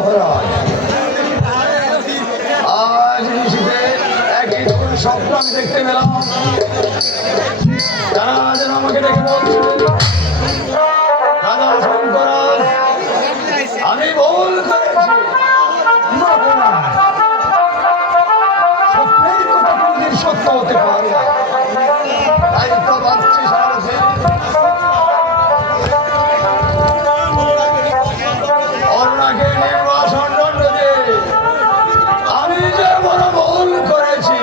মহারাজ, আজ নিশীথে একই ধরনের স্বপ্ন আমি দেখতে পেলাম। তারা যেন আমাকে দেখে বলছে, দাদা শঙ্করাজ, আমি ভুল করেছি। স্বপ্নের কথা কোনদিন সত্য হতে পারে না, তাই তো ভাবছি সারথি অরুণাকে নির্বাসন দণ্ড দিয়ে আমি যে বড় ভুল করেছি।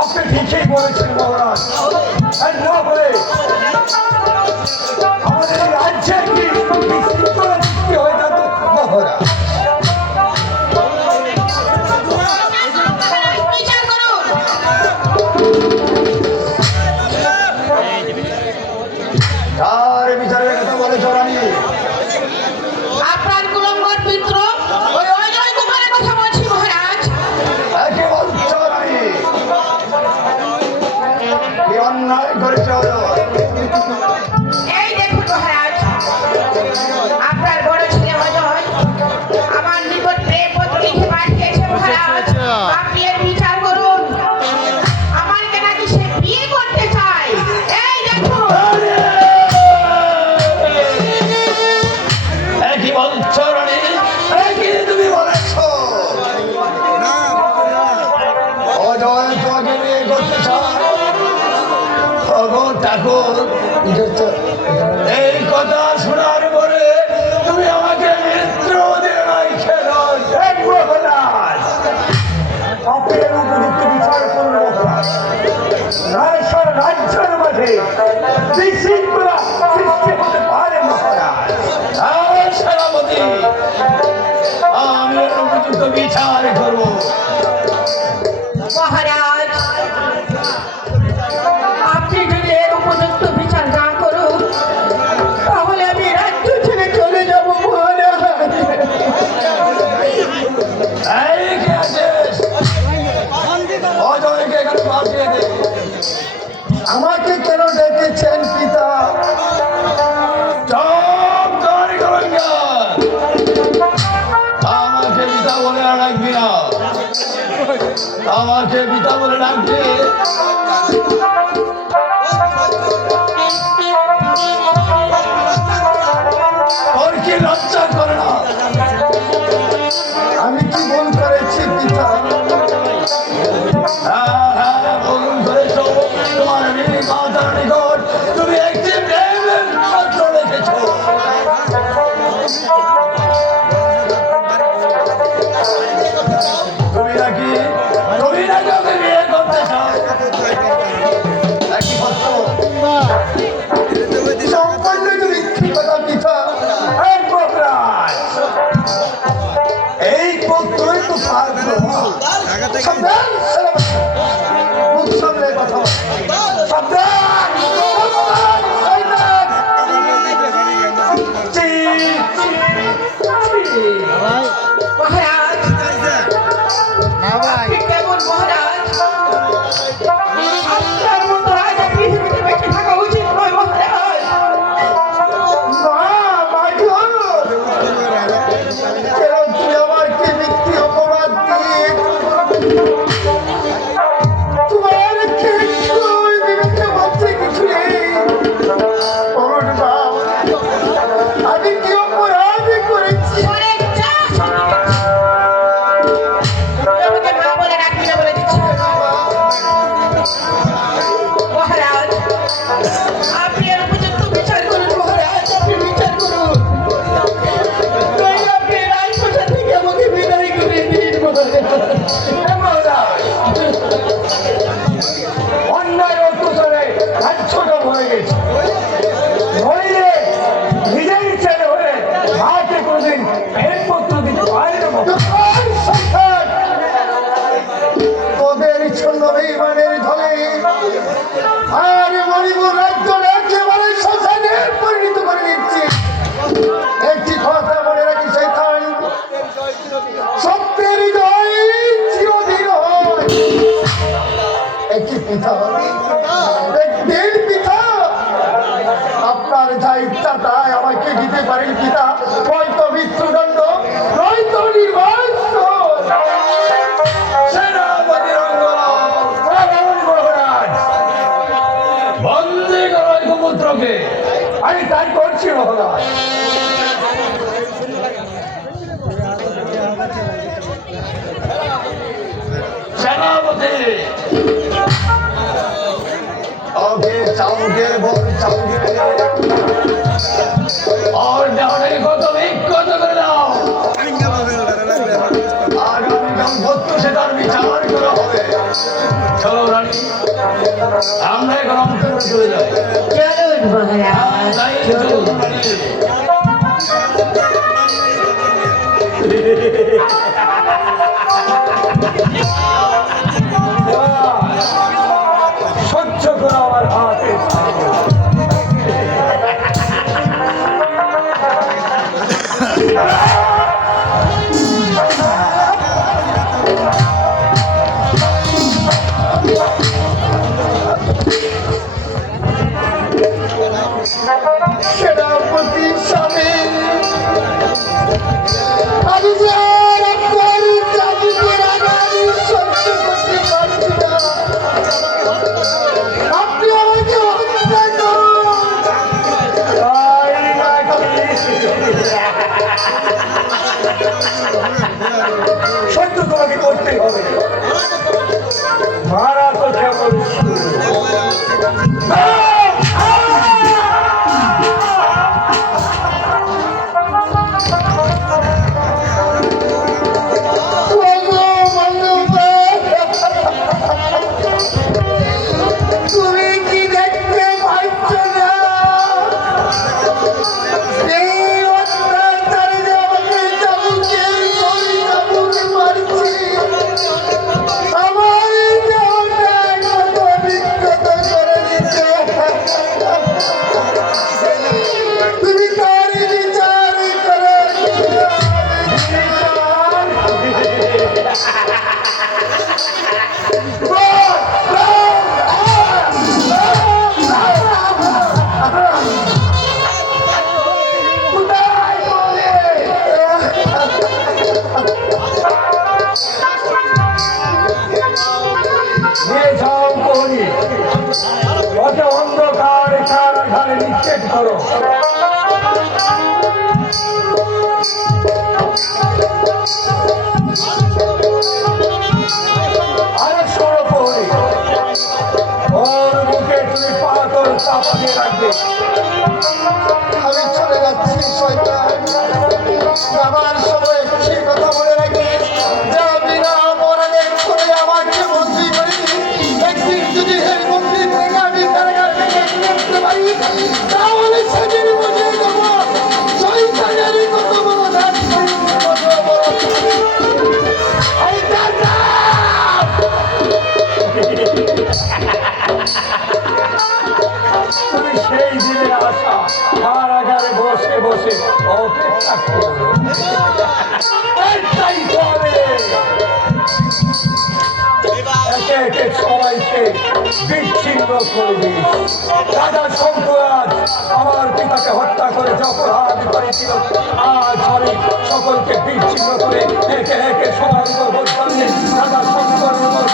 আপনি ঠিকই বলেছেন মহারাজ, না বলে আমাদের এই রাজ্যের কি বিশৃঙ্খলা সৃষ্টি হয়ে যেত মহারাজ। কার বিচারের কথা বলেছ রানী? আপনার কুলঙ্গর পিত্র ওই অজয় কুমারের কথা বলছি মহারাজ। একে বলছ রানী? কি অন্যায় করেছে অজয়? এই দেখুন মহারাজ, আপনার বড় ছেলে অজয় আমার নিকট প্রেমপত্র লিখে পাঠিয়েছে মহারাজ। আপনি এর বিচার করুন। আমাকে নাকি সে বিয়ে করতে চায়। এই দেখুন। একই বলছ রানী? একই তুমি বলেছ অজয় তোমাকে বিয়ে করতে চায়? ওগো ঠাকুর, এই কথা শোনার পরে তুমি আমাকে মৃত্যু দিয়ে নাই খেলো। আপের উপযুক্ত বিচার করল রাজ্যের মাঝে বিশৃঙ্খলা সৃষ্টি হতে পারে মহারাজ। সেনাপতি, আমি এর উপযুক্ত বিচার করব মহারাজ। আপনি যদি এর উপযুক্ত বিচার না করুন তাহলে আমি রাজ্য ছেড়ে চলে যাব মহারাজ। এই কে আছিস? অজয়কে এখানে পাঠিয়ে দে। আমাকে কেন ডেকেছেন পিতা? আমাকে পিতা বলে আর ডাকবি না। আমাকে পিতা বলে ডাকবি তোর কি লজ্জা করে না? আমি কি ভুল করেছি পিতা? ভুল করেছ। তোমার মাতার নিকট তুমি একটি প্রেমের পত্র লিখেছ। তুমি নাকি ওকে বিয়ে করতে চাও? একই পত্র সম্পূর্ণ তুমি মিথ্যে কথা পিতা। এই পত্রই তো সাহায্য কথা মহারাজ, আপনি কেমন মহারাজ? আপনার মতো রাজা পৃথিবীতে বেঁচে থাকা উচিত নয় মহারাজ। তুই আমাকে মিথ্যে অপবাদ দিয়ে তোমার কিছু নেই। আমি কি অপরাধ করেছি? আমাকে মা বলে ডাকবি না বলে দিচ্ছি মহারাজ। আপনি এর উপযুক্ত বিচার করুন মহারাজ। আপনি বিচার করুন। আপনি রাজপ্রাসাদ থেকে আমাকে বিদায় করে দিন মহারাজ। অন্যায় অত্যাচারে রাজ্যটা ভরে গেছে। নইলে নিজেই ছেলে হলে মাকে কোনোদিন প্রেমপত্র দিতে পারে না। তোদের ছন্ন বেইমানের ধরে আর মণিপুর রাজ্য একেবারে শ্মশানে পরিণত করে দিচ্ছে। একটি কথা মনে রাখি শয়তান, সত্যের হৃদয় চিরদিন হয়। একটি পিতা একদিন পিতা দিতে পারেন পিতা, হয়তো মৃত্যুদণ্ড নয়তো নির্বাসন। সেনাপতি মহারাজ, বন্দী করো কুপুত্রকে। আমি তাই করছি মহারাজ। সেনাপতি আগে চাউকে বল চাউকে और जाने को तो विकत कर दाও। আগামীকাল ভক্ত সে তার বিচার করা হবে। চলো রানী, আমরা এখন অন্তরে চলে যাই। চলুন মহারাজ, তাই চলুন। চলুন রানী। সহ্য করো আমার হাতে সেনাপতি স্বামী, আমি যে আর আপনার চাবুকের আঘাত সহ্য করতে পারছি না। আপনি আমাকে হত্যা করুন। তাই নাকি? সহ্য তোমাকে করতেই হবে। মারা তো কেমন তুমি কি দেখতে পাচ্ছ না? এই অত্যাচারে যে আমাকে চাবুকের পরে চাবুক মারছে, আমার এই দেহটা কত বিক্ষত করে দিচ্ছে। তুমি তার বিচার করো। নিয়ে যাও করি, ওকে অন্ধকার কারাগারে নিক্ষেপ করো। আরে শোনো প্রহরী, ওর মুখে তুমি পাথর চাপিয়ে রাখবে। আমি চলে যাচ্ছি শয়তান। আমার সময় সে কথা মনে রাখিস, যা বিনা অপরাধে করে আমাকে বন্দী করে একদিন যদি এই মন্দির থেকে আমি কারাগার থেকে করতে পারি, তাহলে সেদিন বুঝে দেবো শয়তানের কত বড় দাস, কত বড় এই দাদা। তুমি সেই দিনের আশা কারাগারে বসে বসে অপেক্ষা করো। এটাই হবে। একে একে সবাইকে বিচ্ছিন্ন করবি। রাজা শঙ্করাজ আমার পিতাকে হত্যা করে যে অপরাধ করেছিল, আজ আমি সকলকে বিচ্ছিন্ন করে একে একে সবার উপর বলতে রাজা শঙ্করের উপর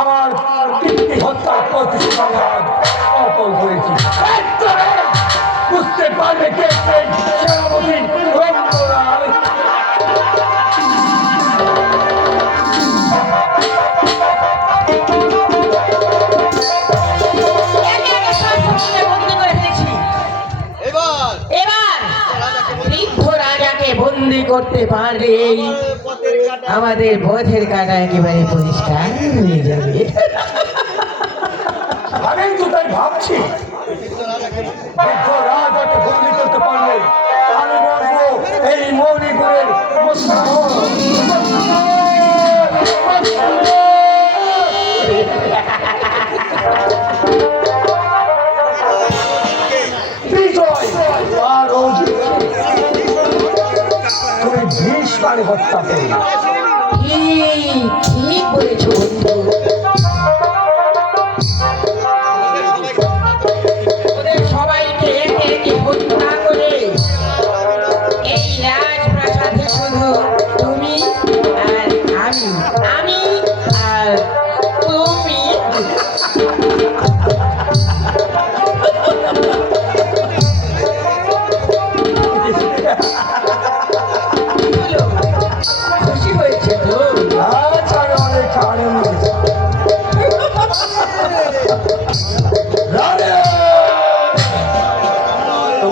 আমার কীর্তি হত্যার প্রতিশোধ সফল করেছি। বুঝতে পারবে কে সেনাপতি রঙ্গরাজ। একে একে সব সকলকে বন্দী করে ফেলেছি। এবার বৃদ্ধ রাজাকে বন্দী করতে পারলেই আমাদের পথের কাটা একেবারে পরিষ্কার হয়ে যাবে। আমি তো তাই ভাবছি, বৃদ্ধ রাজাকে বন্দী করতে পারলে আমি বলবো এই মণিপুরের বিজয় আর অর্জুন তুমি ভীষ্মারে হত্যা করলে। ঠিক বলেছো বন্ধু।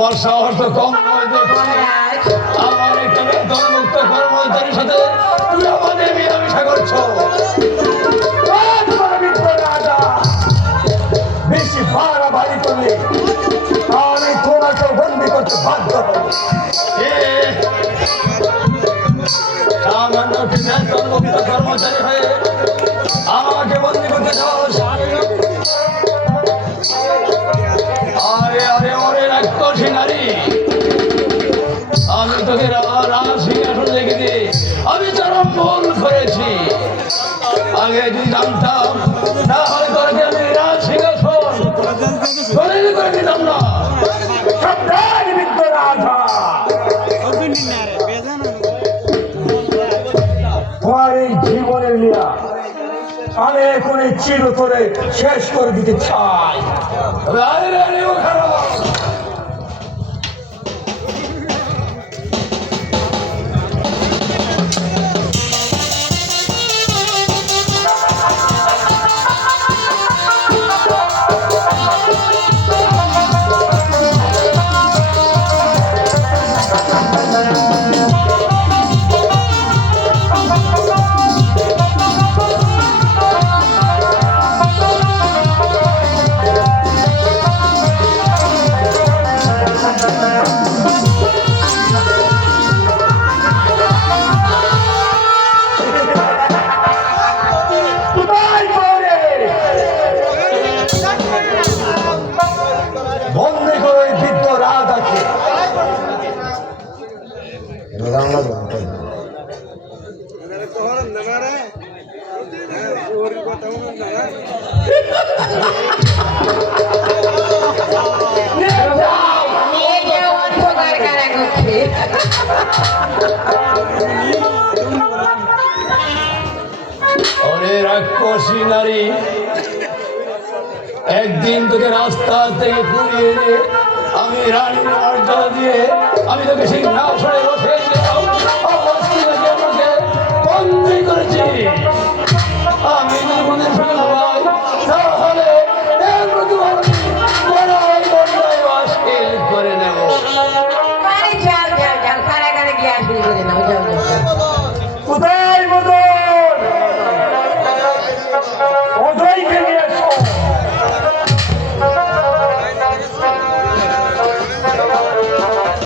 তোমার সাহস তো কম নয় দেখছি। মহারাজ আমার একটা বেতনমুক্ত কর্মচারীর সাথে তুমি আমাদের মেলামেশা করছো। রাজা বেশি বাড়াবাড়ি করলে আমি তোমাকে বন্দি করতে বাধ্য হব। সামান্য একটি বেতনমুক্ত কর্মচারী হয়ে আমাকে বন্দি করতে চাও? আরে আরে ওরে রাক্ষসী নারী, আমি তোকে রাজ সিংহাসন রেখে দিয়ে আমি চরম ভুল করেছি। আগে যদি জানতাম না হয় তোকে আমি রাজ সিংহাসন তৈরি করে দিতাম না। রাজা তোমার এই জীবনের লীলা আমি এখন চিরতরে শেষ করে দিতে চাই। আরে আরে ও খারাপ বন্দি করে বৃদ্ধ রাজাকে। নিয়ে যাও অন্ধকার কারাগারে। ওরে রাক্ষসী নারী, একদিন তোকে রাস্তা থেকে ঘুরিয়ে এনে আমি রানীর মর্যাদা দিয়ে আমি তোকে সিংহাসনে বসে